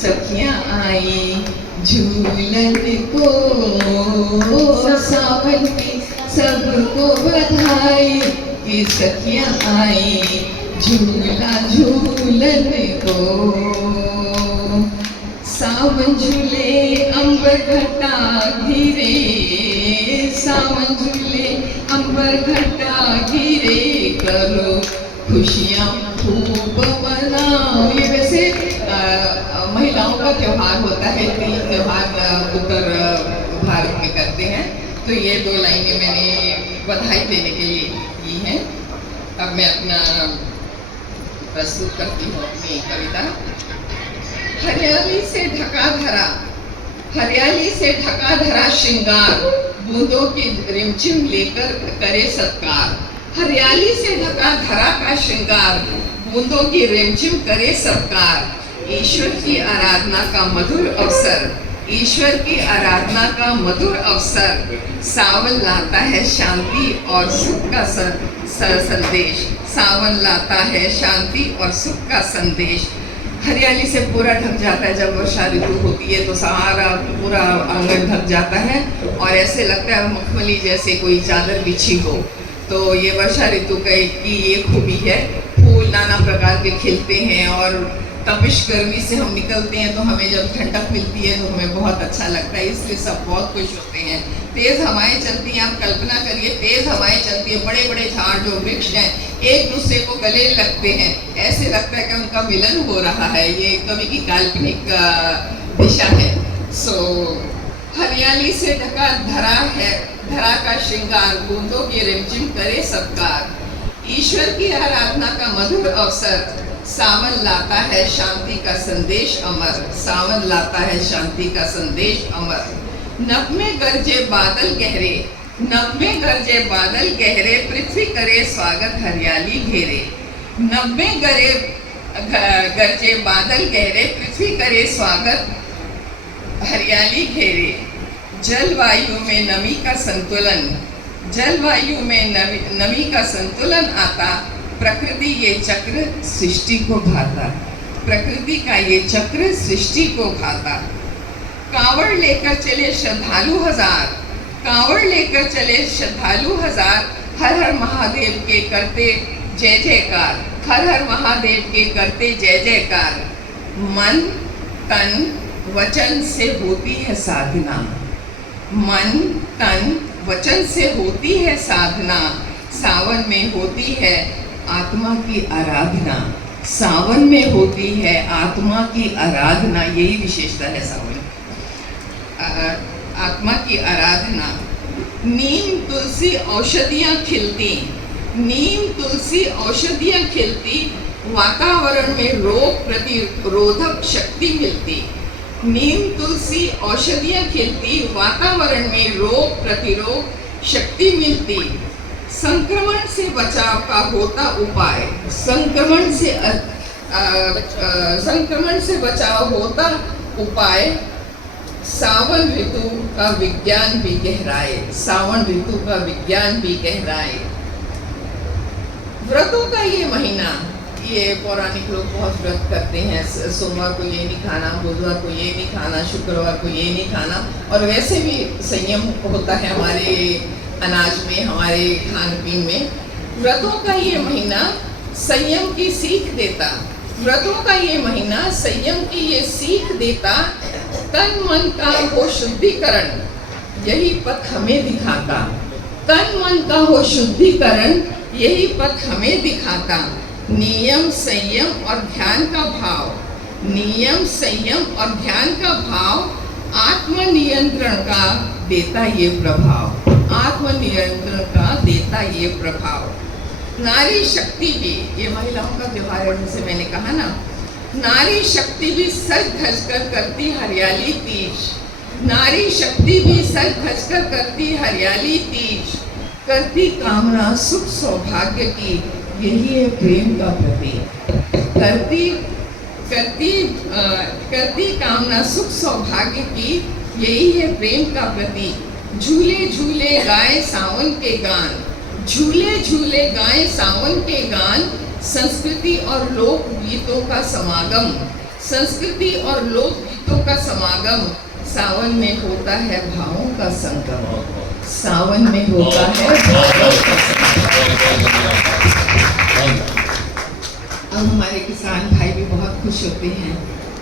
सखियाँ आई झूलन को, सावन की सबको बधाई कि सखियाँ आई झूला झूलन को। सावन झूले अंबर घटा घिरे, सावन झूले अंबर घटा घिरे, करो खुशियाँ खूब मनाओ। ये वैसे महिलाओं का त्योहार होता है, कई त्योहार उत्तर भारत में करते हैं, तो ये दो लाइनें मैंने बधाई देने के लिए की हैं। अब मैं अपना प्रस्तुत करती हूँ अपनी कविता। हरियाली से ढका धरा, हरियाली से ढका धरा श्रृंगार, बूंदों की रिमझिम लेकर करे सत्कार। हरियाली से ढका धरा का श्रृंगार, बूंदों की रिमझिम करे सत्कार। ईश्वर की आराधना का मधुर अवसर, ईश्वर की आराधना का मधुर अवसर। सावन लाता है शांति और सुख का संदेश, सावन लाता है शांति और सुख का संदेश। हरियाली से पूरा ढक जाता है, जब वर्षा ऋतु होती है तो सारा पूरा आंगन ढक जाता है और ऐसे लगता है मखमली जैसे कोई चादर बिछी हो। तो ये वर्षा ऋतु की ये खूबी है। फूल नाना प्रकार के खिलते हैं और तपिश गर्मी से हम निकलते हैं तो हमें जब ठंडक मिलती है तो हमें बहुत अच्छा लगता है, इसलिए सब बहुत खुश होते हैं। तेज़ हवाएं चलती हैं, आप कल्पना करिए तेज़ हवाएं चलती है, बड़े बड़े झाड़ जो वृक्ष हैं एक दूसरे को गले लगते हैं, ऐसे लगता है कि उनका मिलन हो रहा है। ये कवि की काल्पनिक दिशा है। हरियाली से ढका धरा है, धरा का श्रृंगार, बूंदों की रिमझिम करे सत्कार। ईश्वर की आराधना का मधुर अवसर, सावन लाता है शांति का संदेश अमर, सावन लाता है शांति का संदेश अमर। नभ में गरजे बादल गहरे, नभ में गरजे बादल गहरे, पृथ्वी करे स्वागत हरियाली घेरे। नभ में गरजे बादल गहरे, पृथ्वी करे स्वागत हरियाली घेरे। जलवायु में नमी का संतुलन, जलवायु में नमी का संतुलन आता, प्रकृति ये चक्र सृष्टि को भाता, प्रकृति का ये चक्र सृष्टि को भाता। कांवड़ लेकर चले श्रद्धालु हजार, कांवड़ लेकर चले श्रद्धालु हजार, हर हर महादेव के करते जय जयकार, हर हर महादेव के करते जय जयकार। मन तन वचन से होती है साधना, मन तन वचन से होती है साधना। सावन में होती है आत्मा की आराधना, सावन में होती है आत्मा की आराधना। यही विशेषता है सावन, आत्मा की आराधना। नीम तुलसी औषधियाँ खिलती, नीम तुलसी औषधियाँ खिलती, वातावरण में रोग प्रतिरोधक शक्ति मिलती। नीम तुलसी औषधियाँ खिलती, वातावरण में रोग प्रतिरोधक शक्ति मिलती। संक्रमण से बचाव का होता उपाय, संक्रमण से बचाव होता उपाय। सावन ऋतु का विज्ञान भी गहराए, सावन ऋतु का विज्ञान भी गहराए। व्रतों का ये महीना, ये पौराणिक लोग बहुत व्रत करते हैं। सोमवार को ये नहीं खाना, बुधवार को ये नहीं खाना, शुक्रवार को ये नहीं खाना, और वैसे भी संयम होता है हमारे अनाज में, हमारे खान पीन में। व्रतों का ये महीना संयम की सीख देता, व्रतों का ये महीना संयम की ये सीख देता। तन मन का हो शुद्धिकरण, यही पथ हमें दिखाता। तन मन का हो शुद्धिकरण, यही पथ हमें दिखाता। नियम संयम और ध्यान का भाव, नियम संयम और ध्यान का भाव, आत्मनियंत्रण का देता ये प्रभाव, आत्मनियंत्रण का देता ये प्रभाव। नारी शक्ति भी, ये महिलाओं का त्योहार है जैसे मैंने कहा ना, नारी शक्ति भी सज धज कर करती हरियाली तीज, नारी शक्ति भी सज धज कर करती हरियाली तीज। करती कामना सुख सौभाग्य की, यही है प्रेम का प्रतीक। करती कामना सुख सौभाग्य की, यही है प्रेम का प्रतीक। झूले झूले गाए सावन के गान, झूले झूले गाए सावन के गान, संस्कृति और लोक गीतों का समागम, संस्कृति और लोकगीतों का समागम, सावन में होता है भावों का संगम, सावन में होता है भावों का संगम। अब हमारे किसान भाई भी बहुत खुश होते हैं